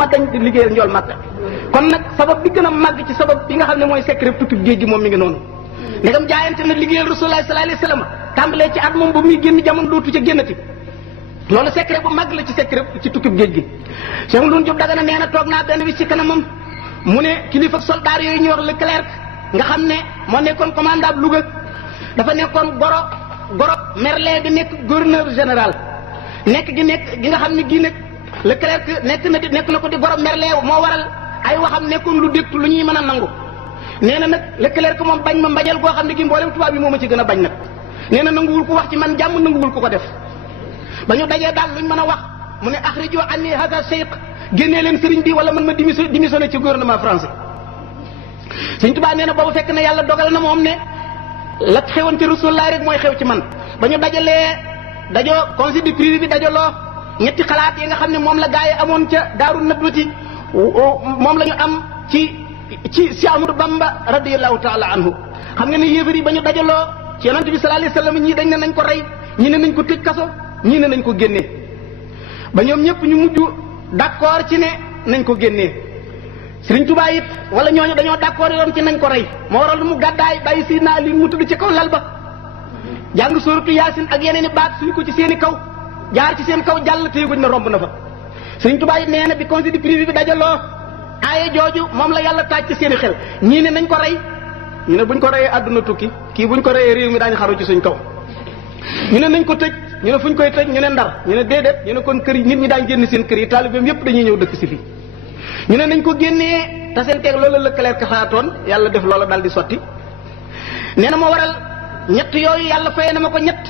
ma dañ di liggéeyal njool Makka kon nag sabab bi gën a màgg ci sabab bi nga xam ne mooy secret tukki géej gi moom mi ngi noonu ndegam jaayante na liggéeyal Rasulullah sallallahu alayhi wasallam tàmbalee ci at moom ba muy génn jamono dootu ca génnati loolu secret bu màgg la ci secret ci tukki géej gi Cheikh Ndoune Diop Dagana nee na toog naa benn bis ci kanamam mu ne kilifa soldat yooyu ñuy wax Leclerc nga xam ne moo nekkoon commandant Louga dafa nekkoon goro Merlin di nekk gouverneur général nekk gi nga xam ne gii nag Leclerc nekk na ko di goro Merlin moo waral ay waxam nekkoon lu dégtu lu ñuy mën a nangu nee na nag Leclerc moom bañ ma mbañal goo xam ne gi mboolem tubaab bi moo ma ci gën a bañ nag nee na nanguwul ko wax ci man jàmm nanguwul ko def ba ñu dajee daal luñ mën a wax mu ne axrijo anni hada cheikh génnee leen sëriñ bi wala man ma démissionné ci gouvernement français Sëriñ Tuubaa nee na boobu fekk na yàlla dogal na moom ne la xewoon ci Rasulullah rek mooy xew ci man ba ñu dajoo conseil du privé bi dajaloo ñetti xalaat yi nga xam ne moom la gaa yi amoon ca Daaru Nadwati moom la ñu am ci Amadou Bamba radiyallahu taala anhu xam nga ne yéefar yi ba ñu dajaloo ci yonent bi sallallahu alayhi wasallam ñii dañ ne nañ ko rey ñii ne nañ ko tëj kaso ñii ne nañ ko génnee ba ñoom ñëpp ñu mujj d'accord ci ne nañ ko génnee Sëriñ Tuubaa it wala ñooñu dañoo d'accord yoon ci nañ ko rey moo waral mu gàddaay bàyyi Sidna Ali mu tudd ci kaw lal ba jàng sóoratu Yaasin ak yeneen i baat suñu ko ci seen i kaw jaar ci seen kaw jàll téyeguñ na romb na fa Sëriñ Tuubaa it nee na bi conseil du privé bi dajaloo aaye jooju moom la yàlla taaj ci seen i xel ñii ne nañ ko rey ñu ne buñ ko reyee àdduna tukki kii buñ ko reyee réew mi daañu xaru ci suñ kaw ñu ne nañ ko tëj ñu ne fuñ koy tëj ñu ne Ndar ñu ne déedéet ñu ne kon kër yi nit ñi daañ génn seen kër yi taalibeem yépp dañuy ñëw dëkk si fii ñu ne nañ ko génnee te seen teeg loola Leclerc xalaatoon yàlla def loola daal di sotti nee na moo waral ñett yooyu yàlla fayee na ma ko ñett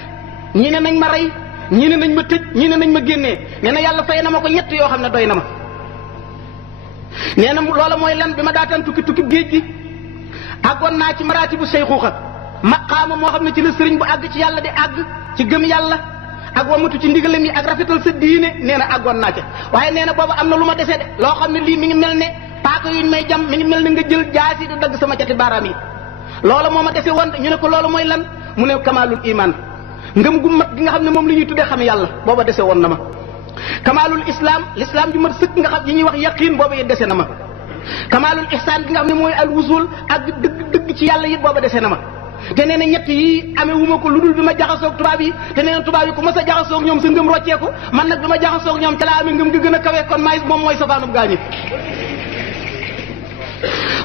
ñii ne nañ ma rey ñii ne nañ ma tëj ñii ne nañ ma génnee nee na yàlla fayee na ma ko ñett yoo xam ne doy na ma nee na loola mooy lan bi ma daataan tukki géej gi àggoon naa ci maraatibu seyxuuxa maqaama moo xam ne ci la sëriñ bu àgg ci yàlla di àgg ci gëm yàlla ak wamatu ci ndigalam yi ak rafetal sa diine nee na àggoon naa ca waaye nee na boobu am na lu ma desee de loo xam ne lii mi ngi mel ne paaka yuñ may jam mi ngi mel ne nga jël jaasi di dagg sama cati baaraam yi loola moo ma dese woon ñu ne ko loolu mooy lan mu ne kamaalul iman ngëm gu mat gi nga xam ne moom la ñuy tuddee xam yàlla booba dese woon na ma kamaalul islam l'islam ju mat sëkk nga xam yi ñuy wax yaqiin booba it dese na ma kamaalul ihsaan gi nga xam ne mooy al wusul ak dëgg ci yàlla it booba dese na ma te nee na ñett yi amee wu ma ko lu dul bi ma jaxasoog tubaab yi te nee na tubaab yi ku ma sa jaxasoog ñoom sa ngëm rocceeku man nag bi ma jaxasoog ñoom ca laa amee ngëm gi gën a kawee kon maay moom mooy safaanub gaañi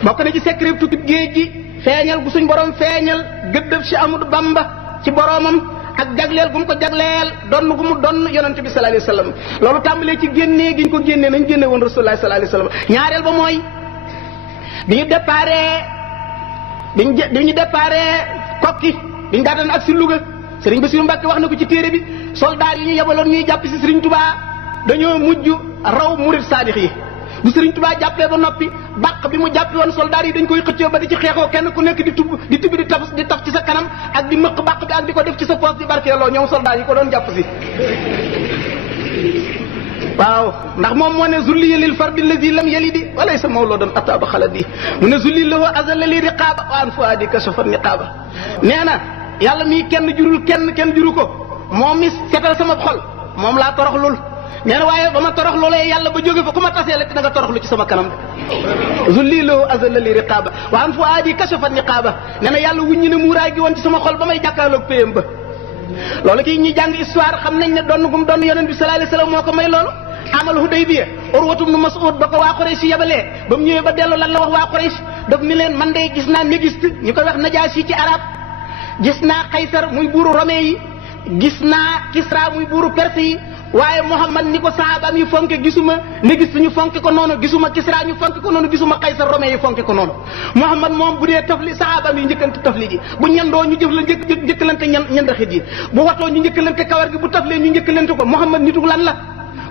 bokk na ci secret tukki géej gi feeñal gu suñ borom feeñal gëddëb si Amadou Bamba ci boromam ak jagleel gu mu ko jagleel donn gu mu donn yonente bi sallallahu alayhi wasallam loolu tàmbalee ci génnee gi ñu ko génnee nañ génne woon rasulullah sallallahu alayhi wasallam ñaareel ba mooy bi ñu déparé kokki bi ñu daataan ak si Louga Serigne Bassirou Mbacké wax na ko ci téere bi soldat yi ñu yebaloon ñuy jàpp si Serigne Touba dañoo mujj raw murid saadix yi bu Serigne Touba jàppee ba noppi bàq bi mu jàppee woon soldat yi dañ koy xëccoo ba di ci xeexoo kenn ku nekk di taf ci sa kanam ak di mëq bàq bi ak di ko def ci sa poos di barkeeloo ñoom soldat yi ko doon jàpp si waaw ndax moom moo ne zulliya lil fardi allazi lam yalidi walaysa mawludan ataba xaladi mu ne zulli lahu azalla li riqaaba wa an fuadi kashafa niqaaba nee na yàlla mii kenn jurul kenn juru ko moom mi setal sama xol moom laa toroxlul nee na waaye ba ma toroxlulee yàlla ba jóge fa ku ma tasee la te da nga toroxlu ci sama kanam zulli lahu azalla li riqaaba wa an fuadi kashafa niqaaba nee na yàlla wuññi ne muuraay gi woon ci sama xol ba may jàkkaarloog péyam ba loolu kii ñi jàng histoire xam nañ ne donn gum donn yonent bi sallallahu alayhi wasallam moo ko may loolu amal Hudaybiya Urwatu ibn Mas'ud ba ko waa Quraysh yabalee ba mu ñëwee ba dellu lan la wax waa Quraysh daf ni leen man de gis naa Négiste ñu koy wax Najaasi ci arab gis naa Qaysar muy buuru Romain yi gis naa Kisra muy buuru Perse yi waaye Muhammad ni ko sahabaam yi fonke gisuma Négiste ñu fonke ko noonu gisuma Kisra ñu fonke ko noonu gisuma Qaysar Romain yi fonke ko noonu Muhammad moom bu dee tafli sahabaam yi njëkkante tafli ji bu ñandoo ñu jëf la njëkkalante ñandaxit yi bu watoo ñu njëkkalante kawar gi bu taflee ñu njëkkalante ko Muhammad nitu lan la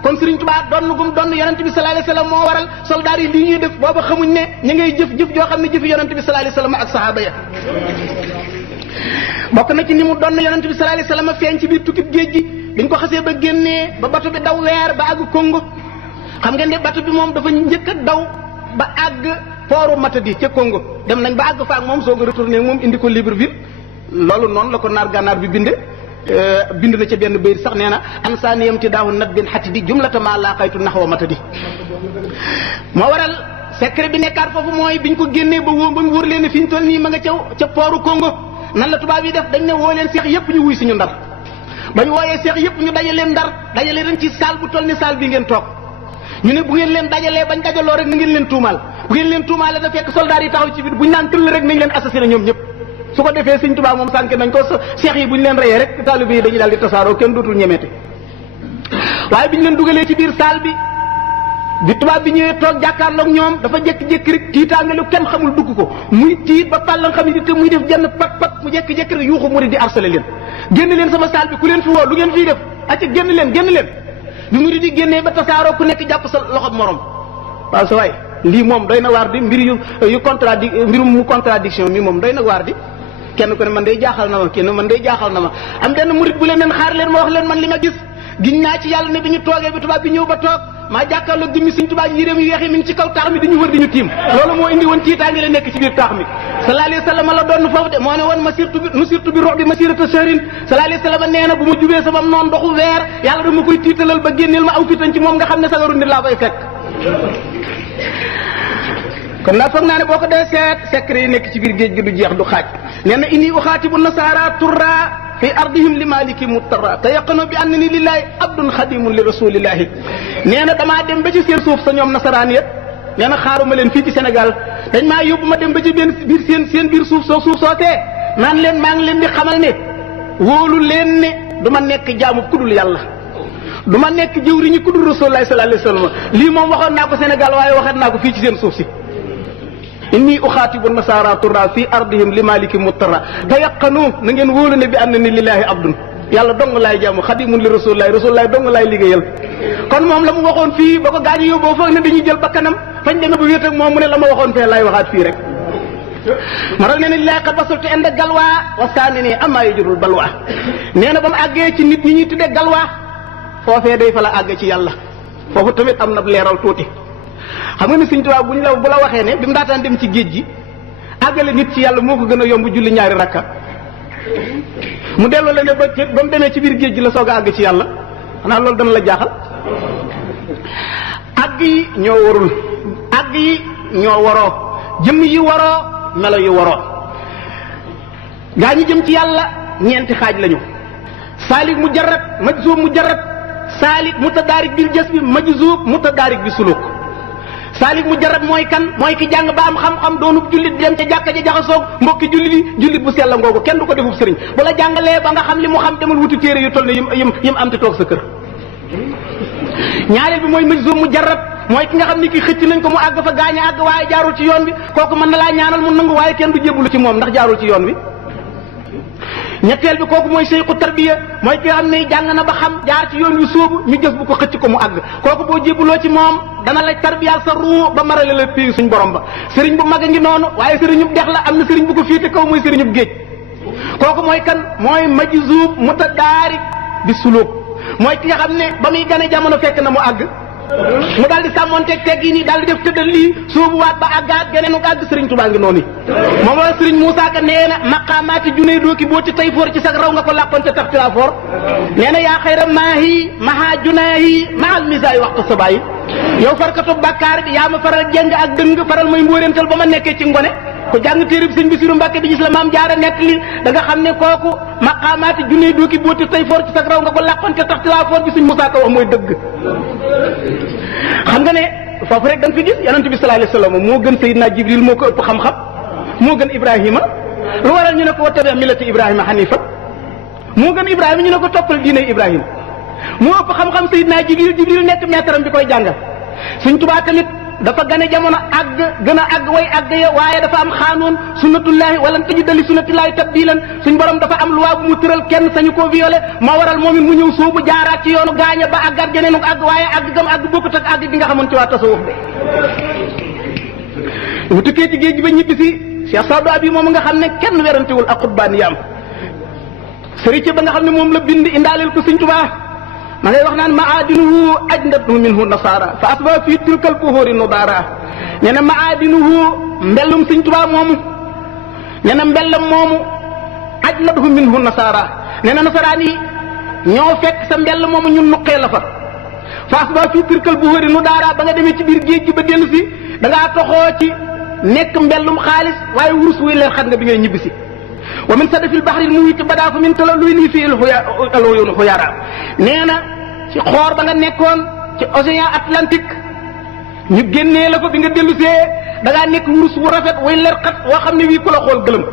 kon Serigne Touba donn gum donn yonent bi sallallahu alayhi wasallam moo waral soldat yi lii ñuy def booba xamuñ ne ñu ngay jëf joo xam ne jëfi yonent bi sallallahu alayhi wasallam ak sahaba ya bokk na ci ni mu donn yonent bi sallallahu alayhi wasallam feeñ ci biir tukkib géej gi biñ ko xasee ba génnee ba bato bi daw weer ba àgg Congo xam ngeen ne bato bi moom dafa njëkk a daw ba àgg pooru Matadi ca Congo dem nañ ba àgg fa ak moom soog a retourné moom indi ko Libreville loolu noonu la ko naar gànnaar bi binde bind na ca benn bayit sax nee na ansaaniyam ti daahu nat bin xati di jumlata ma laqaytu naxwa Matadi moo waral secret bi nekkaat foofu mooy biñ ko génnee ba mu wóor leen ne fi ñu toll nii ma nga ca pooru Congo nan la tubaab yi def dañ ne woo leen seex yëpp ñu wuy si ñu Ndar bañ wooyee seex yëpp ñu daje leen Ndar dajale leen ci salle bu toll ni salle bi ngeen toog ñu ne bu ngeen leen dajalee bañ dajaloo rek na ngeen leen tuumaal bu ngeen leen tuumaale da fekk soldat yi taxaw ci biir buñ naan tëll rek nañ leen assassiné ñoom ñëpp su ko defee Sëñ Tuubaa moom sànk nañ ko seex yi buñ leen reyee rek taalibe yi dañuy daal di tasaaroo kenn dootul ñemeete waaye biñ leen dugalee ci biir salle bi tubaab bi ñëwee toog jàkkaarloog ñoom dafa jékki-jékki rek tiitaange lu kenn xamul dugg ko muy tiit ba pàllan xam ni te muy def jenn pat mu jékki-jékki rek yuuxu murid di harcelé leen génn leen sama salle bi ku leen fi woo lu ngeen fiy def acca génn leen bi murid di génnee ba tasaaroo ku nekk jàpp sa loxo morom waaw sa waay lii moom doy na waar di mbirum contradiction mi moom doy na waar di kenn ko ne man day jaaxal na ma am benn murid bu leen nen xaar leen ma wax leen man li ma gis giñ naa ci yàlla ne bi ñu toogee bi tubaab bi ñëw ba toog maa jàkkaarloog jëmmi Sëñ Tuubaa yéreem yu weex yi mi ngi ci kaw taax mi dañu wër di ñu tiim loolu moo indi woon tiitaange la nekk ci biir taax mi sallallahu alayhi wa sallam la doon foofu de moo ne woon nusirtu bi ru'bi masirata shahrin sallallahu alayhi wa sallam nee na bu ma jubee sama noon doxu weer yàlla dama koy tiitalal ba génneel ma aw fitan ci moom nga xam ne sagaru nit laa koy fekk kon nag foog naa ne boo ko dee seet secret yi nekk ci biir géej gi du jeex du xaaj nee na inni uxaatibu nasaara turra fi ardihim li maliki muttara te yaqano bi annani lillahi abdun xadimun li rasulillahi nee na damaa dem ba ci seen suuf sa ñoom nasaraan yëpp nee na xaaruma leen fii ci Sénégal dañ maa yóbbu ma dem ba ci seen biir suuf soosee naan leen maa ngi leen di xamal ne wóolu leen ne du ma nekk jaamu kudul yàlla du ma nekk jëwriñu kudul rasulullahi sallallahu alayhi wasallam lii moom waxoon naa ko Sénégal waaye waxaat naa ko fii ci seen suuf si inni uxaatibu nasara turra fi ardihim li maliki muttara te yaqanu na ngeen wóolu ne bi ànd ni lillahi abdun yàlla dong laay jaamu xadimun li rasulillahi dong laay liggéeyal kon moom la mu waxoon fii ba ko gaañu yóbboo foog ne dañuy jël bakkanam fañ demee ba wéet ak moom mu ne la ma waxoon fee laay waxaat fii rek ma ral ne ne lillahi qad basultu inda galwa wasaani ni amma yajurul balwa nee na ba mu àggee ci nit ñi ñuy tuddee galwa foofee day fa la àgg ci yàlla foofu tamit am na leeral tuuti xam nga ni Sëñ Tuubaa bu la waxee ne bi mu daataan dem ci géej gi àggale nit ci yàlla moo ko gën a yomb julli ñaari rakka mu delloo la ne ba mu demee ci biir géej gi la soog a àgg ci yàlla xanaa loolu dana la jaaxal àgg yi ñoo warul àgg yi ñoo waroo jëmm yi waroo melo yi waroo gaa ñi jëm ci yàlla ñeenti xaaj lañu saalik mujarrad majzuub mujarrad saalik mutadaarik bil jasbi majzuub mutadaarik bi suluk saalik mujarrad mooy kan mooy ki jàng ba am xam-xam doonub jullit dem ca jàkka ja jaxasoog mbokki jullit yi jullit bu sell ngoogu kenn du ko defub sëriñ bu la jàngalee ba nga xam li mu xam demal wuti téere yu toll ne yim am te toog sa kër ñaareel bi mooy majzuub mujarrad mooy ki nga xam ni ki xëcc nañ ko mu àgg fa gaañ a àgg waaye jaarul ci yoon bi kooku mën na laa ñaanal mu nangu waaye kenn du jébbalu ci moom ndax jaarul ci yoon wi ñetteel bi kooku mooy seyxu tarbiya mooy ki nga xam ne jàng na ba xam jaar ci yoon wi sóobu ñu jëf bu ko xëcc ko mu àgg kooku boo jébbaloo ci moom dana la tarbiyaal sa ruu ba marale la pii suñ borom ba sëriñ bu mag a ngi noonu waaye sëriñub dex la am na sëriñ bu ko fiite kaw mooy sëriñub géej kooku mooy kan mooy majzuub mutadaarik bi suluk mooy ki nga xam ne ba muy gane jamono fekk na mu àgg mu daal di sàmmoonteeg teg yi nii daal di def tëddal lii sóobuwaat ba àggaat geneenu àgg sëriñ Tuubaa ngi noonu moom la sëriñ Moussa Ka nee na maqaamaati juney dooki boo ci tay foor ci sag raw nga ko làqoon ca tax ci laa foor nee na yaa xayra maahi maha junaahi mahal misaay waxtu sabayi yow farkatu bàkkaar bi yaa ma faral jeng ak dëng faral mooy mbóorental ba ma nekkee ci ngone ku jàng téereb sëñ Basiru Mbàkke bi gis la maam jaara nekk li da nga xam ne kooku maqaamaati juney dooki boo ci tay foor ci sag raw nga ko làqoon ca tax ci laa foor bi sëñ Moussa Ka wax mooy dëgg xam nga ne foofu rek da nga fi gis yonent bi sallallahu alayhi wasallam moo gën Seydina Jibril moo ko ëpp xam-xam moo gën Ibrahima lu waral ñu ne ko wa tabi' millata Ibrahima hanifa moo gën Ibrahima ñu ne ko toppal diine Ibrahima moo ëpp xam-xam Seydina Jibril nekk maître am bi koy jàngal Sëñ Tuubaa tamit dafa gane jamono àgg gën a àgg way àgg ya waaye dafa am xaanoon sunnatullahi wala tajida li sunnatillahi tabdilan suñ borom dafa am loi bu mu tëral kenn sañu koo violé moo waral moom it mu ñëw soobu jaaraat ci yoonu gaaña ba àggaat geneenu àgg waaye àgg gam àgg bokkut ak àgg gi nga xamoon ci waa tasawuf de bu tukkee ci géej gi ba ñibbi si Cheikh Saadu Abi moom nga xam ne kenn werantewul ak xutbaan yaam sëriñ ba nga xam ne moom la bind indaaleel ko Sëñ Tuubaa ma ngay wax naan maadinuhu ajdatu minhu nasara fa asba fii tilkal buhuri nudara nee na maadinuhu mbellum Sëñ Tuubaa moomu nee na mbellam moomu ajdatu minhu nasara nee na nasaraan yi ñoo fekk sa mbell moomu ñun nuqee la fa faas ba fii pirkal bu wëri nu daaraa ba nga demee ci biir géej gi ba dellu si da ngaa toxoo ci nekk mbellum xaalis waaye wurus wuy leer xat nga bi ngay ñibbisi wa min sadafil bahril muhit badaa fa min tala luy lii fii alxuyunu xuyaara nee na ci xoor ba nga nekkoon ci océan Atlantique ñu génnee la ko bi nga dellu see da ngaa nekk wurus wu rafet way leer xat woo xam ne wii ku la xool gëlëm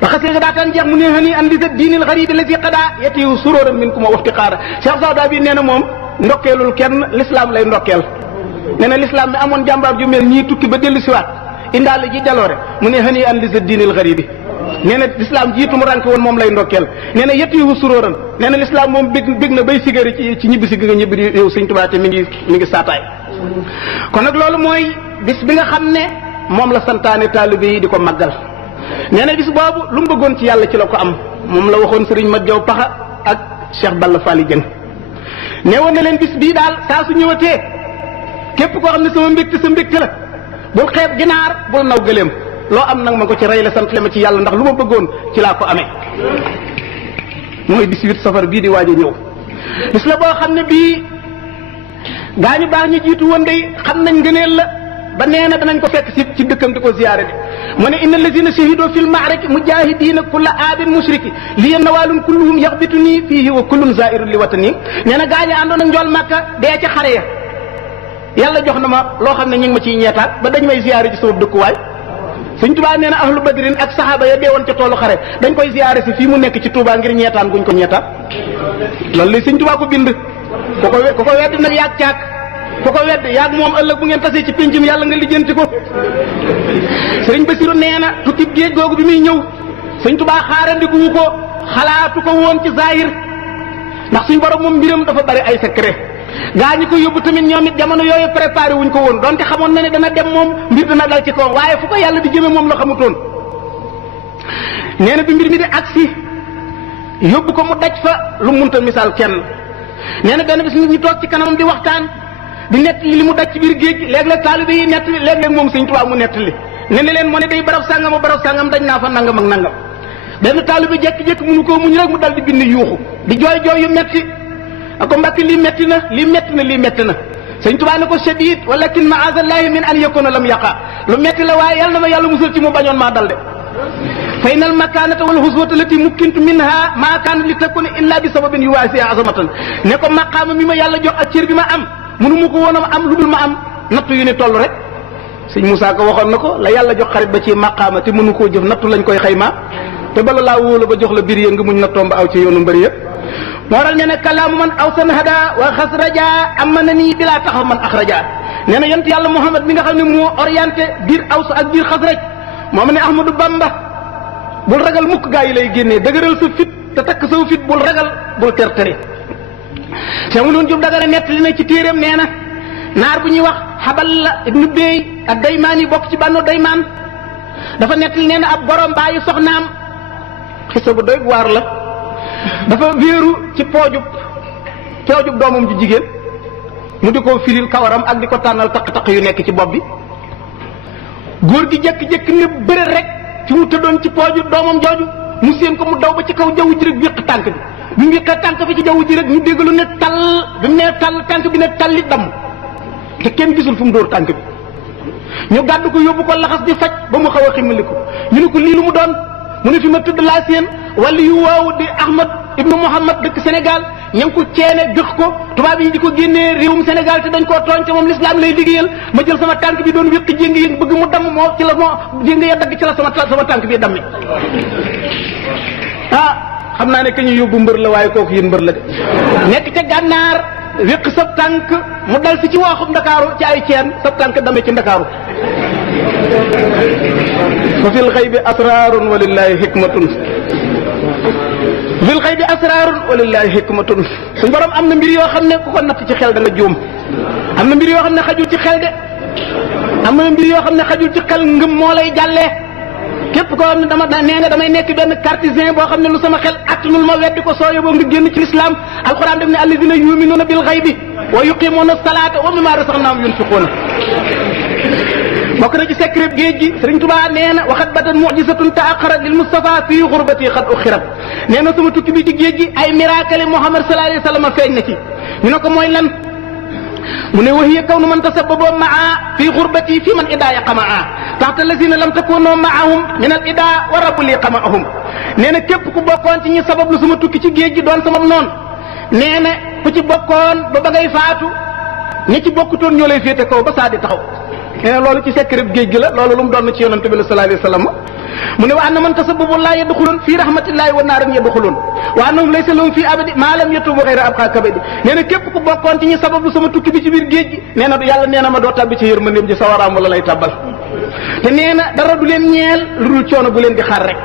ba xasee nga daataan jeex mu ne hani an li sa diinil xaribi la si xadaa yetiwu suróoran min ku ma waxti xaara Cheikh Sawda bi nee na moom ndokkeelul kenn l'islam lay ndokkeel nee na l'islam mi amoon jàmbaar ju mel ñii tukki ba dellu siwaat indaale ji jaloore mu ne hani an li sa diinil xaribi nee na l'islam jiitu mu ranke woon moom lay ndokkeel nee na yetiwu suróoran nee na l'islam moom bég na bay sigari ci ñibbi si gi nga ñibbi yow Sëñ Tuubaa te mi ngi saataay kon nag loolu mooy bis bi nga xam ne moom la santaane taalibe yi di ko màggal nee na bis boobu lu mu bëggoon ci yàlla ci la ko am moom la waxoon Serigne Mat Jaw Paxa ak Cheikh Balla Fally Dieng nee woon na leen bis bii daal saa su ñëwatee képp koo xam ne sama mbégte sa mbégte la bul xeeb ginaar bul naw gëléem loo am nag ma ko ci rey la sant le ma ci yàlla ndax lu ma bëggoon ci laa ko amee mooy 18 safar bii di waaj a ñëw bis la boo xam ne bii gaañu baax ñu jiitu woon day xam nañ ngëneel la ba nee na danañ ko fekk si ci dëkkam di ko ziyaare de mu ne inna allazina shahidoo fil ma'raki mujahidina kulla aabin mushriki liya nawaalun kulluhum yaxbitu nii fiihi wa kullun zairun li watani nee na gaañu àndoon ak njool màkka dee ca xare ya yàlla jox na ma loo xam ne ñu ngi ma ciy ñeetaat ba dañ may ziyaare ci sama dëkkuwaay Sëñ Tuubaa nee na ahlu badrin ak saxaaba ya deewoon ca toolu xare dañ koy ziyaare si fii mu nekk ci Tuubaa ngir ñeetaan guñ ko ñeetaat loolu li Sëñ Tuubaa ko bind ku ko wedd nag yaag caag ku ko wedd yaag moom ëllëg bu ngeen tasee ci péncum yàlla nga lijjanti ko sëriñ Basiru nee na tukkib géej googu bi muy ñëw Sëñ Tuubaa xaarandikuwu ko xalaatu ko woon ci zahir ndax suñ borom moom mbiram dafa bari ay secret gaa ñi ko yóbbu tamit ñoom it jamono yooyu préparé wuñ ko woon donte xamoon na ne dana dem moom mbir dana dal ci kawam waaye fu ko yàlla di jëme moom la xamutoon nee na bi mbir mi di agsi yóbbu ko mu daj fa lu munta misaal kenn nee na benn bis nit ñi toog ci kanamam di waxtaan di nettali li mu daj ci biir géej léeg-léeg taalibe yi nettali léeg-léeg moom Sëñ Tuubaa mu nettali ne ne leen moo ne day barab sàngam dañ naa fa nangam ak nangam benn taalibe jékki-jékki mënu koo muñ rek mu dal di bind yuuxu di jooy jooy yu metti ako mbàkk lii metti na Sëñ Tuubaa ne ko shadid walakin ma'azallahi min an yakuna lam yaqa lu metti la waaye yàlla na ma yàlla musal ci mu bañoon maa dal de fa inal makanata wal huswata lati mukkintu minha ma kaana li takuna illa bi sababin yuwaasi azamatan ne ko maqaama mi ma yàlla jox ak cër bi ma am mënu mu ko woon a am lu dul ma am nattu yu ni toll rek sëñ Moussa ko waxoon na ko la yàlla jox xarit ba ci maqaama te mënu koo jëf nattu lañ koy xayma te bala laa wóolu ba jox la biir ya nga muñ nattoom ba aw ci yoonu mbëri yëpp moo dal nee na kalaamu man awsan hada wa xasraja amma na nii bilaa taxaw man axraja nee na yonent yàlla Muhammad mi nga xam ne moo orienté biir aws ak biir xasraj moom ne Ahmadou Bamba bul ragal mukk gaa yi lay génnee dëgëral sa fit te takk sa fit bul ragal bul tertere Cheikh Mouloune Diop Dagana nettali na ci téeréem nee na naar bu ñuy wax Xabal ibnu Bey ak Daymaan yi bokk ci Banu Daymaan dafa nettali nee na ab borom bàyyi soxnaam xisa bu doy waar la dafa wéeru ci poojub doomam ju jigéen mu di ko firil kawaram ak di ko tànnal taq-taq yu nekk ci bopp bi góor gi jékki-jékki ne bëre rek fi mu tëddoon ci poojub doomam jooju mu séen ko mu daw ba ci kaw jaww ji rek wéq tànk bi mu wéqee tànk bi ci jaww ji rek ñu dégg lu ne tal bi mu nee tal tànk bi ne talli damm te kenn gisul fu mu dóor tànk bi ñu gàddu ko yóbbu ko laxas di faj ba mu xaw a ximali ko ñu ne ko lii lu mu doon mu ne fi ma tëdd laa seen wala yu waaw di Ahmad ibnu Muhammad dëkk Sénégal ña ngi ko ceene jox ko tubaab yi di ko génnee réewum Sénégal te dañ koo tooñ te moom l'islam lay liggéeyal ma jël sama tànk bi doon wéq jéngi yi bëgg mu damm moo ci la moo jéngi ya dagg ci la sama tànk bi dammi xam naa ne ka ñu yóbbu mbër la waaye kooku yéen mbër la de nekk ca gànnaar wéq sab tànk mu dal si ci waaxum Ndakaaru ci ay ceen sab tànk dame ci Ndakaaru fa fil xaybi asrarun walillahi hikmatun fil xaybi asrarun walillahi hikmatun suñ borom am na mbir yoo xam ne ku ko natt ci xel da nga juum am na mbir yoo xam ne xajul ci xel de am na mbir yoo xam ne xajul ci xel ngëm moo lay jàllee képp koo xam ne nee nga damay nekk benn cartésien boo xam ne lu sama xel attanul ma weddi ko soo yóbboo nga génn ci lislaam alquran def ne alladina yuminuuna bil xaybi wa yuqimuuna salaata wa mimma razaqnaahum yunfiquuna bokk na ci secret géej gi Sëriñ Tuubaa nee na waxat batan mu'jizatun ta'akhkharat lil Mustafa fii xurbati xat ukhirat nee na sama tukki bi ci géej gi ay miracle Muhammad sallallahu alayhi wa sallam feeñ na ci ñu ne ko mooy lan mu ne wahiya kawnu man tasababa maa fii xurbati fi man idaa yaqamaa taxta lazina lam takunu maahum min al idaa wa rabbu li qamaahum nee na képp ku bokkoon ci ñi sabab lu sama tukki ci géej gi doon sama noonu nee na ku ci bokkoon ba ngay faatu ñi ci bokkutoon ñoo lay féete kaw ba saa di taxaw nee na loolu ci secret géej gi la loolu lu mu doon ci yonante bi sallallahu alayhi wa sallam mu ne wa anna man tasabbabu laa yadxulun fii rahmatillahi wa naarin yadxulun wa annahum laysa lahum fii abadi maa lam yatubu xayra abqa kabadi nee na képp ku bokkoon ci ñi sabablu sama tukki bi ci biir géej gi nee na yàlla nee na ma doo tabbi ci yërmandeem ji sawaraam wala lay tabbal te nee na dara du leen ñeel lu dul coono bu leen di xaar rek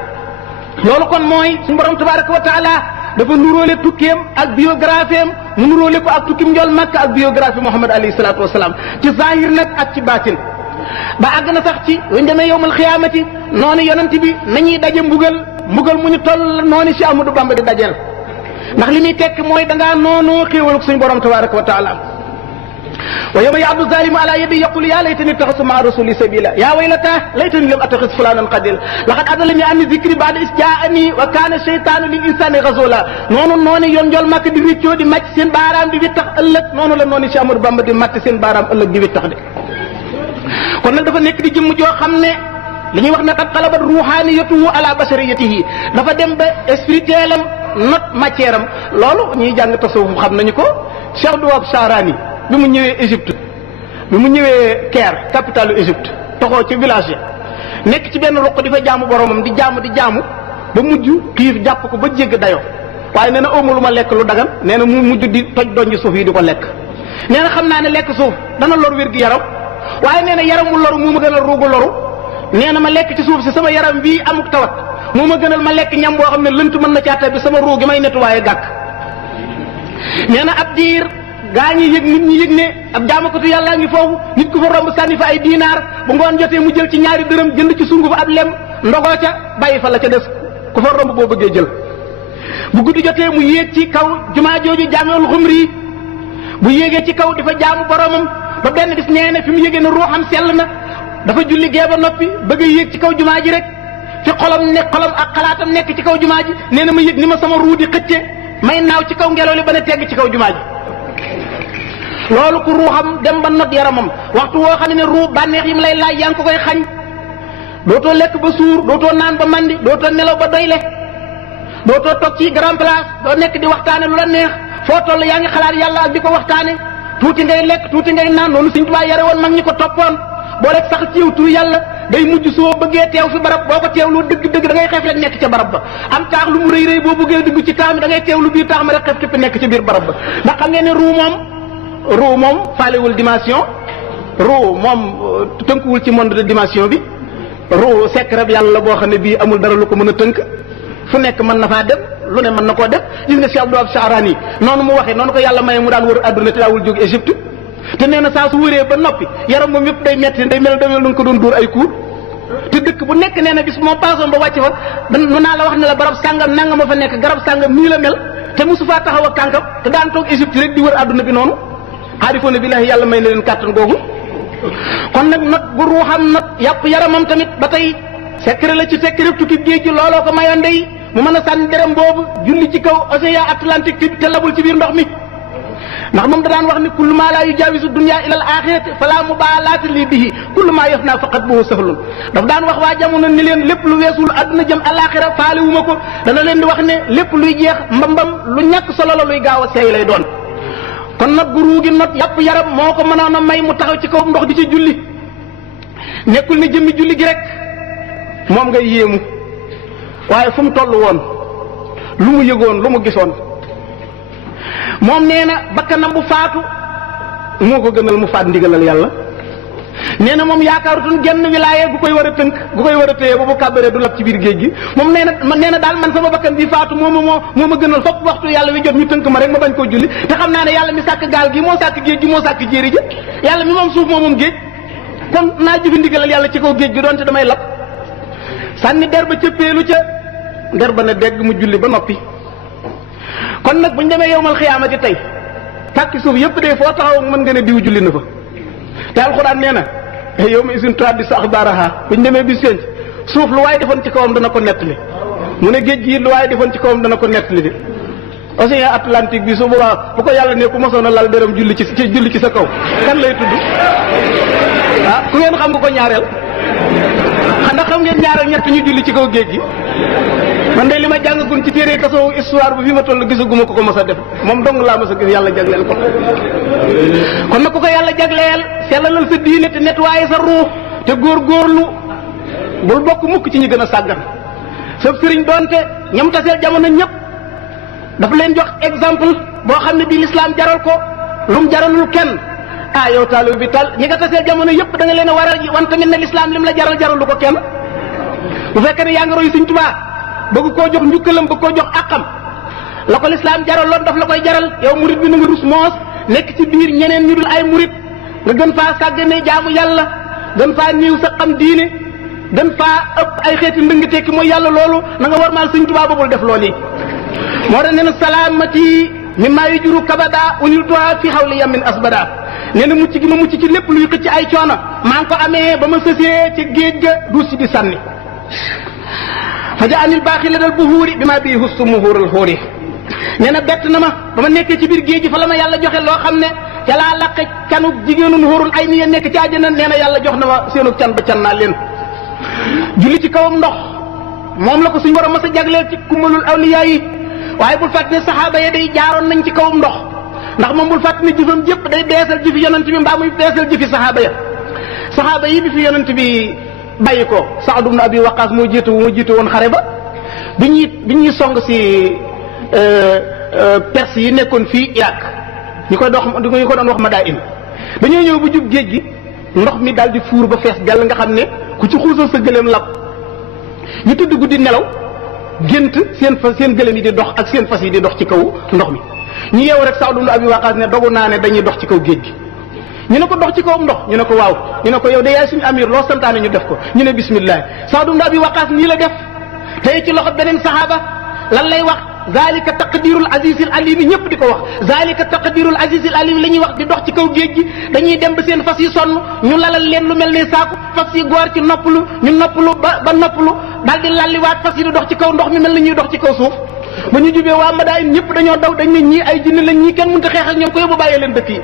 loolu kon mooy suñu borom tabaraka wa taala dafa nuróole tukkeem ak biographie am mu nuróole ko ak tukkim njool Makka ak biographie Muhammad alayhi salaatu wasalaam ci zahir nag ak ci baatin ba àgg na sax ci buñ demee yowmal xiyaamati noonu yonent bi nañuy daje mbugal mu ñu toll noonu si Amadou Bamba di dajeel ndax li muy tekk mooy dangaa noonu xéewaluk suñu borom tabaraka wa taala wa yawma ya'addu zalimu ala yadi yaqulu ya laytani ittakhadhtu ma'a rasuli sabila ya waylata laytani lam attakhidh fulanan qadil laqad adallani an dhikri ba'da is ja'ani wa kana shaytanu lil insani ghazula noonu yoon njool Makka di réccoo di màcc seen baaraam di wittax ëllëg noonu la noonu si Amadou Bamba di màcc seen baaraam ëllëg di wittax de kon nag dafa nekk di jëmm joo xam ne li ñuy wax ne qad qalabat ruhaniyatuhu ala bashariyatihi dafa dem ba spirituel am not matière am loolu ñuy jàng tasawuf xam nañu ko Cheikh Douab Charani bi mu ñëwee Égypte bi mu ñëwee Caire capitalu Égypte toxoo ci village ya nekk ci benn roq di fa jaamu boromam di jaamu ba mujj xiif jàpp ko ba jégg dayoo waaye nee na awma lu ma lekk lu dagan nee na mu mujj di toj donj suuf yi di ko lekk nee na xam naa ne lekk suuf dana lor wér gi yaram waaye nee na yaramu loru moo ma gënal ruugu loru nee na ma lekk ci suuf si sama yaram bii amuk tawat moo ma gënal ma lekk ñam boo xam ne lënt mën na caata bi sama ruu gi may nettuwaaye gàkk nee na ab diir gaa ñi yëg nit ñi yëg ne ab jaamakatu yàllaa ngi foofu nit ku fa romb sànni fa ay diinaar bu ngoon jotee mu jël ci ñaari dërëm jënd ci sunguf ab lem ndogoo ca bàyyi fa la ca des ku fa romb boo bëggee jël bu guddi jotee mu yéeg ci kaw jumaa jooju jaameul xumri bu yéegee ci kaw dafa jaamu boromam ba benn bis nee na fi mu yégee ne ruuxam sell na dafa julli gee ba noppi bëgg a yéeg ci kaw jumaa ji rek fi xolam ak xalaatam nekk ci kaw jumaa ji nee na ma yëg ni ma sama ruu di xëcce may naaw ci kaw ngelaw li ba ne tegg ci kaw jumaa ji loolu ku ruuxam dem ba not yaramam waxtu woo xam ne ruu bànneex yi mu lay laaj yaa ngi ko koy xañ dootoo lekk ba suur dootoo naan ba mandi dootoo nelaw ba doyle dootoo toog ci grand place doo nekk di waxtaane lu la neex foo toll yaa ngi xalaat yàlla ak di ko waxtaane tuuti ngay lekk tuuti ngay naan noonu Sëriñ Tuubaa yare woon mag ñi ko toppoon boo rek sax ci yow tur yàlla day mujj soo bëggee teew fi barab boo ko teewlu dëgg da ngay xeef rek nekk ca barab ba am taax lu mu rëy boo bëggee dugg ci taax mi da ngay teewlu biir taax ma rek xeef képp nekk ci biir barab ba ndax xam ngeen ne ruu moom faalewul dimension ruu moom tënkuwul ci monde de dimension bi ruu secret yàlla boo xam ne bii amul dara lu ko mën a tënk fu nekk mën na faa dem lu ne mën na koo def gis nga Cheikh Douab Charani noonu mu waxee noonu ko yàlla maye mu daan wër adduna te daawul jóg Égypte te nee na saa su wëree ba noppi yaram moom yëpp day metti day mel nu ko doon dóor ay kuur te dëkk bu nekk nee na bis moom paasoon ba wàcc fa nu naa la wax ne la barab sàngam nanga ma fa nekk garab sàngam nii la mel te mosu faa taxaw ak tànkam te daan toog Égypte rek di wër adduna bi noonu xaarifoon billahi yàlla may na leen kàttan googu kon nag not bu ruuxam not yàpp yaramam tamit ba tey secret la ci secret tukki géej gi looloo ko mayoon day mu mën a sànni derem boobu julli ci kaw océan Atlantique te labul ci biir ndox mi ndax moom da daan wax ni kullu maa laa yujaawisu dunya ila al axirati fala mubaalaata li bihi kullu maa yafnaa faqat buhu sahlun daf daan wax waa jamono ni leen lépp lu weesul àdduna jëm alaxira faale wu ma ko dana leen di wax ne lépp luy jeex mbambam lu ñàkk solo la luy gaaw a seey lay doon kon nag guru gi not yàpp yaram moo ko mënoon a may mu taxaw ci kaw ndox di ci julli nekkul ne jëmmi julli gi rek moom ngay yéemu waaye fu mu toll woon lu mu yëgoon lu mu gisoon moom nee na bakkanam bu faatu moo ko gënal mu faat ndigalal yàlla nee na moom yaakaarutoon genn wilaaye gu koy war a tënk gu koy war a téye ba bu kàbbaree du lab ci biir géej gi moom nee na daal man sama bakkan bi faatu moo ma gënal fopp waxtu yàlla wi jot ñu tënk ma rek ma bañ koo julli te xam naa ne yàlla mi sàkk gaal gi moo sàkk géej gi moo sàkk jéeri ji yàlla mi moom suuf moom géej kon naa jëfi ndigalal yàlla ci kaw géej gi doonte damay lab sànni der ba cëppeelu ca der ba ne dégg mu julli ba noppi kon nag buñ demee yowmal xiyaamati tey pàkki suuf yëpp de foo taxaw mën nga ne diw julli na fa te alxuraan nee na yow ma isin tuaddi sa axbaaraha buñ demee bis penc suuf lu waaye defoon ci kawam dana ko nettali mu ne géej gi lu waaye defoon ci kawam dana ko nettali de océan Atlantique bi su boobaa bu ko yàlla ne ku mosoon a lal dërëm julli ci sa kaw kan lay tudd ah ku ngeen xam nga ko ñaareel xanaa xam ngeen ñaareel ñett ñu julli ci kaw géej gi man de li ma jàngagun ci téere tasoo histoire bu fi ma toll gisaguma ko mos a def moom dong laa mos a gis yàlla jagleel ko kon nag ku ko yàlla jagleel sellalal sa diine te nettoyé sa ruux te góorgóorlu bul bokk mukk ci ñi gën a sàggan sa sëriñ doonte ñam taseel jamono ñëpp dafa leen jox exemple boo xam ne bii l'islam jaral ko lu mu jaralul kenn yow taalibe bi ñi nga taseel jamono yëpp da nga leen a war a wan tamit ne l'islam lim la jaralu ko kenn bu fekkee ne yaa ngi roy Sëriñ Tuubaa bëgg koo jox njukkalam bëgg koo jox àqam la ko l'islam jaraloon daf la koy jaral yow murit bi na nga rus moos nekk ci biir ñeneen ñu dul ay murit nga gën faa sàggane jaamu yàlla gën faa niiw sa xam diine gën faa ëpp ay xeeti ndëng tekki mooy yàlla loolu na nga war maal Sëriñ Tuubaa boobul def loolu yi moo tax nee na salaamati mimmaa yujuru kabada uniltuha fi xawli yamin asbada nee na mucc gi ma mucc ci lépp luy xëcc ay coono maa ngi ko amee ba ma sësee ci géej ga duus si di sànni fa jaanil baaxi la dal buhuuri bi maa bii hustu muhuural xuuri nee na bett na ma ba ma nekkee ci biir géej gi fa la ma yàlla joxe loo xam ne ca laa laqe canuk jigéenu nuhurul ay ni ya nekk ci àjjana nee na yàlla jox na ma seenu can ba can naa leen julli ci kawam ndox moom la ko suñ war a mas a jagleel ci kummalul awliyaa yi waaye bul fàtte ne saxaaba ya day jaaroon nañ ci kawam ndox ndax moom bul fàtte ne jëfam jëpp day beesal jëfi yonent bi mbaa muy beesal jëfi saxaaba ya saxaaba yi bi fi yonent bi bàyyi ko Saad ibn Abi Waqaas moo jiitu woon xare ba bi ñuy song si Perse yi nekkoon fii Irak ñu ko doon wax Madain dañoo ñëw bu jub géej gi ndox mi daal di fuur ba fees dell nga xam ne ku ci xuusal sa gëléem lab ñu tëdd guddi nelaw gént seen gëléem yi di dox ak seen fas yi di dox ci kaw ndox mi ñu yeewu rek Saad ibn Abi Waqaas ne dogu naa ne dañuy dox ci kaw géej gi ñu ne ko dox ci kawam ndox ñu ne ko waaw ñu ne ko yow de yaay suñu amir loo santaane ñu def ko ñu ne bismillah Saad ibn Abi Waqaas nii la def tey ci loxo beneen saxaaba lan lay wax zalika taqdirul azizil alim ñëpp di ko wax zalika taqdirul azizil alim la ñuy wax di dox ci kaw géej gi dañuy dem ba seen fas yi sonn ñu lalal leen lu mel ne saaku fas yi goor ci noppalu ñu noppalu ba noppalu daal di lalliwaat fas yi di dox ci kaw ndox mi mel na ñuy dox ci kaw suuf ba ñu jubee waa Madain ñëpp dañoo daw dañ ne ñii ay jinne lañ ñii kenn mënut a xeex ak ñoom ko yóbbu bàyyee leen dëkk yi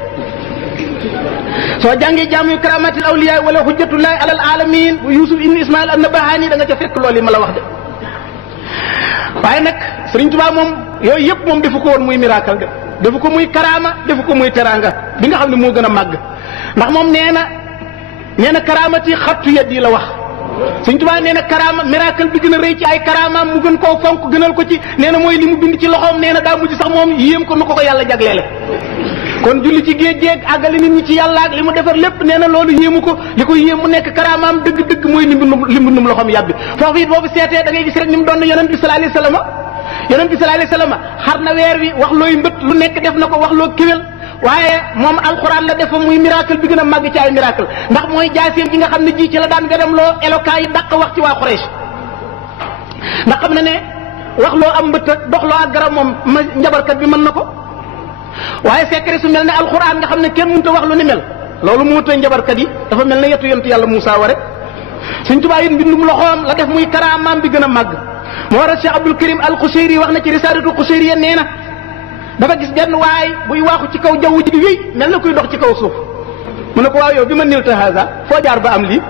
soo jàngee jaamu yu karamatil awliya wala hujjatullahi alal alamin bu Yusuf ibn Ismail an-Nabahani da nga ca fekk loolu yi ma la wax de waaye nag Sëriñ Tuubaa moom yooyu yëpp moom defu ko woon muy miracle de defu ko muy karaama defu ko muy teraanga bi nga xam ne moo gën a màgg ndax moom nee na karaamati xattu yad yi la wax Sëriñ Tuubaa nee na karaama miracle bi gën a rëy ci ay karaamaam mu gën koo fonk gënal ko ci nee na mooy li mu bind ci loxoom nee na daa mujj sax moom yéem ko nu ko yàlla jagleele kon julli ci géej géej àggale nit ñi ci yàlla ak li mu defar lépp nee na loolu yéemu ko li ko yéem mu nekk karaamaam dëgg-dëgg mooy limbindum loxoom yàbbi foofu it boobu seetee da ngay gis rek ni mu doon yonent bi sallallahu alayhi wasallam yonent bi sallallahu alayhi wasallam xar na weer wi wax looy mbët lu nekk def na ko wax loo kéwél waaye moom alxuraan la defa muy miracle bi gën a màgg ci ay miracle ndax mooy jaaseem ji nga xam ne ji ci la daan wedam loo éloquent yi dàq wax ci waa Quraysh ndax xam na ne wax loo am mbët ak dox loo ak garab moom njabarkat bi mën na ko waaye secret su mel ne alxuraan nga xam ne kenn mënut a wax lu ni mel loolu moo tëj njabarkat yi dafa mel ne yetu yontu yàlla Moussa wa rek Sëriñ Tuubaa yi mbindum loxoom la def muy karaamaam bi gën a màgg moo war a Cheikh Abdul Karim al-Qushayri wax na ci risalatu Qushayri nee na dafa gis benn waay buy waaxu ci kaw jaww ji di wéy mel na kuy dox ci kaw suuf mu ne ko waaw yow bi ma nilta haza foo jaar ba am lii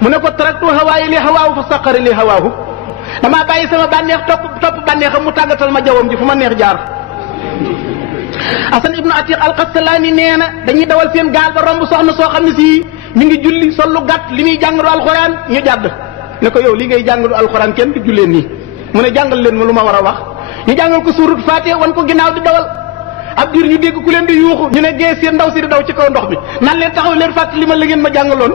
mu ne ko taraktu hawaayi li hawaahu fa saqara li hawaahu damaa bàyyi sama bànneex topp bànneexam mu tàggatal ma jawwam ji fu ma neex jaar Asan ibnu Atiq al-Qastalaani nee na dañuy dawal seen gaal ba romb soxna soo xam ne si ñu ngi julli sol lu gàtt li muy jàngalu alxuraan ñu jàdd ne ko yow li ngay jàngalu alxuraan kenn du jullee nii mu ne jàngal leen ma lu ma war a wax ñu jàngal ko suurat Faatiha wan ko ginnaaw di dawal ab diir ñu dégg ku leen di yuuxu ñu ne gee seen ndaw si di daw ci kaw ndox mi naan leen taxaw leen fàttali ma la ngeen ma jàngaloon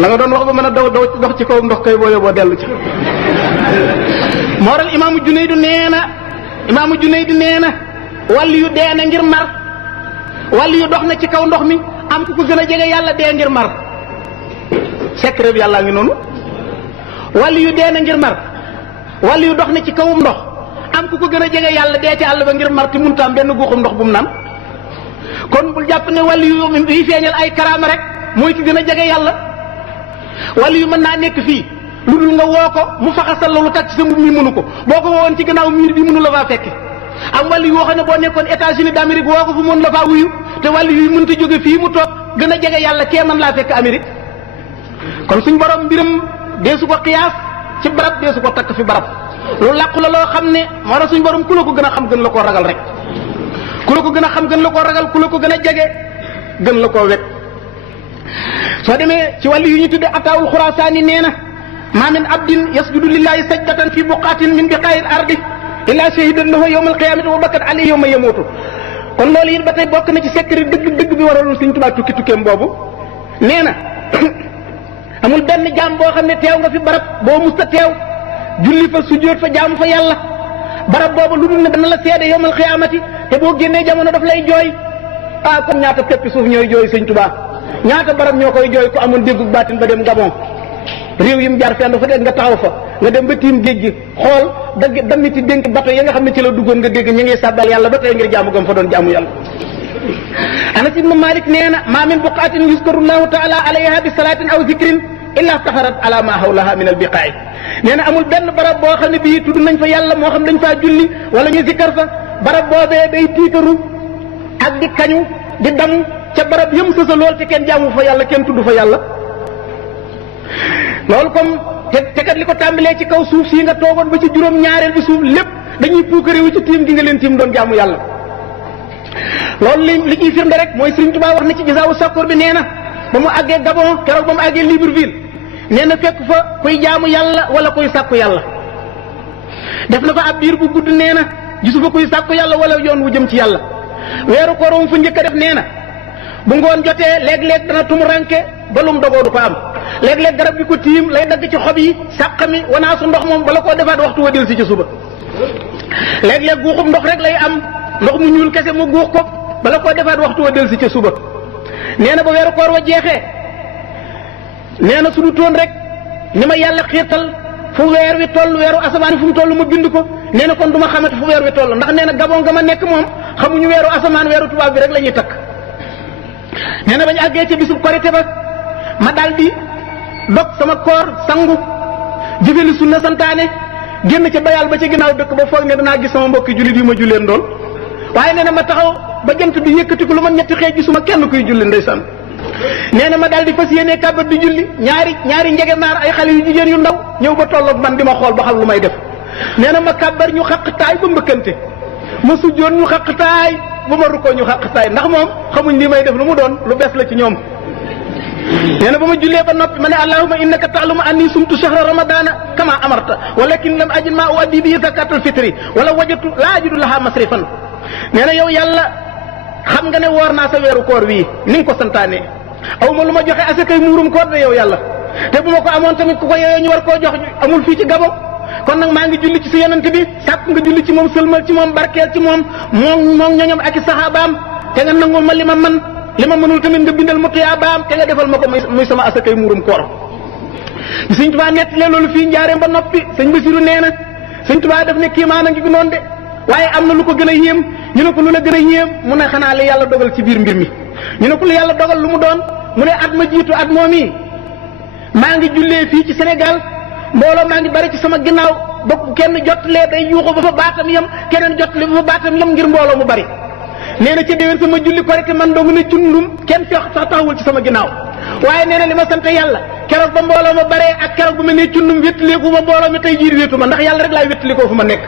la nga doon wax ba mën a daw dox ci kaw ndox kay boo yóbboo dellu ci mooral imaamu Junaydu nee na wàllu yu dee na ngir mar wàllu yu dox na ci kaw ndox mi am ku ko gën a jege yàlla dee ngir mar secret bi yàllaa ngi noonu wàllu yu dee na ngir mar wàllu yu dox na ci kawum ndox am ku ko gën a jege yàlla dee ci àll ba ngir mar te munta am benn guuxum ndox bu mu naan kon bul jàpp ne wàllu yu yi feeñal ay karaama rek mooy ki gën a jege yàlla wala yu mën naa nekk fii lu dul nga woo ko mu faxasal loolu tag ci sa mbub mi mënu ko boo ko woowoon ci gannaaw miir bi mënu la faa fekke am wàllu yoo xam ne boo nekkoon États-Unis d'Amérique woo ko fu mën la faa wuyu te wàllu yu mënta jóge fii mu toog gën a jege yàlla kee mën laa fekk Amérique kon suñ borom mbiram deesu ko xiyaas ci barab deesu ko takk fi barab lu làqu la loo xam ne moo tax suñ borom ku la ko gën a xam gën la koo ragal rek ku la ko gën a xam gën la koo ragal ku la ko gën a jege gën la koo wekk soo demee ci wàllu yu ñu tudde ataawul xuraasaani nee na maa min abdin yasjudu lillahi sajdatan fi buqaatin min biqaayil ardi illa shahidan lahu yawma alqiyamati wa bakkat alayhi yawma yamuutu kon loolu it ba tey bokk na ci secret dëgg bi waraloon Sëriñ Tuubaa tukkeem boobu nee na amul benn jaam boo xam ne teew nga fi barab boo musta teew julli fa sujjóot fa jaamu fa yàlla barab boobu lu dul ne dana la seede yawmal qiyaamati te boo génnee jamono daf lay jooy kon ñaata peppi suuf ñooy jooy Sëriñ Tuubaa ñaata barab ñoo koy jooy ku amoon déggu baatin ba dem Gabon réew yi mu jaar fenn fa dégg nga taxaw fa nga dem ba tiim géej gi xool dagg damiti dénk bato ya nga xam ne ci la duggoon nga dégg ñu ngi sàbbal yàlla ba tey ngir jaamu gam fa doon jaamu yàlla Anas ibn Malik nee na maa min buqaatin yuzkarullahu taala alayha bi salaatin aw zikrin illa taharat ala ma hawlaha min al biqaay nee na amul benn barab boo xam ne bii tudd nañ fa yàlla moo xam dañ faa julli wala ñu zikkar fa barab boobee day tiitaru ak di kañu di damu ca barab yëm sa lool te kenn jaamu fa yàlla kenn tudd fa yàlla loolu comme te kat li ko tàmbalee ci kaw suuf sii nga toogoon ba ci juróom-ñaareel bi suuf lépp dañuy puukarewu ci tiim gi nga leen tiim doon jaamu yàlla loolu li ciy firnde rek mooy Sëriñ Tuubaa wax na ci Gisaawu Sakkoor bi nee na ba mu àggee Gabon keroog ba mu àggee Libreville nee na fekk fa kuy jaamu yàlla wala kuy sàkku yàlla def na fa ab biir bu gudd nee na gisu fa kuy sàkku yàlla wala yoon wu jëm ci yàlla weeru koor fu njëkk a def nee na bu ngoon jotee léeg-léeg dana tumuranke ba lum dogoo du ko am léeg-léeg garab gi ko tiim lay dagg ci xob yi sàq mi wanaasu ndox moom bala koo defaat waxtu wa del si ci suba léeg-léeg guuxum ndox rek lay am ndox mu ñuul kese mu guux ko bala koo defaat waxtu wa del si ca suba nee na ba weeru koor wa jeexee nee na suñu toon rek ni ma yàlla xiirtal fu weer wi toll weeru asamaan fu mu toll ma bind ko nee na kon du ma xamante fu weer wi toll ndax nee na Gabon nga ma nekk moom xamuñu weeru asamaan weeru tubaab bi rek la ñuy takk nee na bañ àggee ci bisub korite ba ma daal di dog sama koor sangu jëfeli sunna santaane génn ca bayal ba ca ginnaaw dëkk ba foog ne danaa gis sama mbokki jullit yi ma julleen doon waaye nee na ma taxaw ba jant bi yëkkatiku lu ma ñetti xeej gisuma kenn kuy julli ndeysaan nee na ma daal di fas yéenee kàbbat di julli ñaari njege maar ay xale yu jigéen yu ndaw ñëw ba tolloog man di ma xool ba xam lu may def nee na ma kàbbar ñu xaqtaay ba mbëkkante ma sujjoon ñu xaqtaay ba ma rukkoo ñu xaqtaay ndax moom xamuñ li may def lu mu doon lu bees la ci ñoom nee na ba ma jullee ba noppi ma ne allahumma innaka ta'lamu anni sumtu shahra ramadana kama amarta walakin lam ajid ma uaddi bihi zakatul fitri wala wajadtu la ajidu laha masrifan nee na yow yàlla xam nga ne woor naa sa weeru koor wii ni nga ko santaane aw ma lu ma joxe asakay muurum koor de yow yàlla te bu ma ko amoon tamit ku ko yeyoo ñu war koo jox amul fii ci Gabon kon nag maa ngi julli ci sa yonent bi sàkk nga julli ci moom sëlmal ci moom barkeel ci moom moom ñoñom ak i saxaabaam te nga nangul ma li ma man li ma mënul tamit nga bindal ma tuyaabaam te nga defal ma ko muy sama asakay muurum koor Sëñ Tuubaa nettalee loolu fii njaareem ba noppi sëñ Basiru nee na Sëñ Tuubaa daf ne kii maa na ngi noonu de waaye am na lu ko gën a yéem ñu ne ko lu la gën a yéem mu ne xanaa li yàlla dogal ci biir mbir mi ñu ne ko lu yàlla dogal lu mu doon mu ne at ma jiitu at moom yi maa ngi jullee fii ci Sénégal mbooloo maa ngi bari ci sama ginnaaw ba kenn jottalee day yuuxu ba fa baatam yam keneen jottale ba fa baatam yam ngir mbooloo mu bari nee na ca déwén sama julli korite man dong ne cundum kenn feex sax taxawul ci sama ginnaaw waaye nee na li ma sant yàlla keroog ba mbooloo ma baree ak keroog bu ma nee cundum wéttaleeku ma mbooloo mi tey jiir wéetu ma ndax yàlla rek laay wéttalikoo fu ma nekk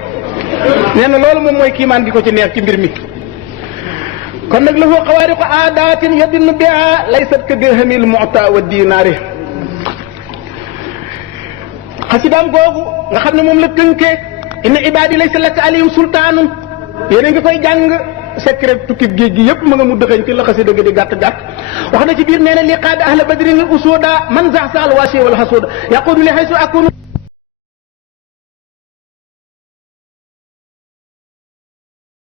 nee na loolu moom mooy kiimaan gi ko ci neex ci mbir mi kon nag la foo xawaari ko aadaatin yadinnu biha laysat ka dirhamil mu'ta wa dinaari xasidaam googu nga xam ne moom la tënkee inna ibaadi laysa laka alayhim sultaanun yéen a ngi koy jàng secret tukkib géej gi yëpp ma nga mu dëxañ ci la xasida gi di gàtt gàtt wax na ci biir nee na li qaada ahla badrin usuda man zaxsal waasi wal hasuda yaqudu li haysu akunu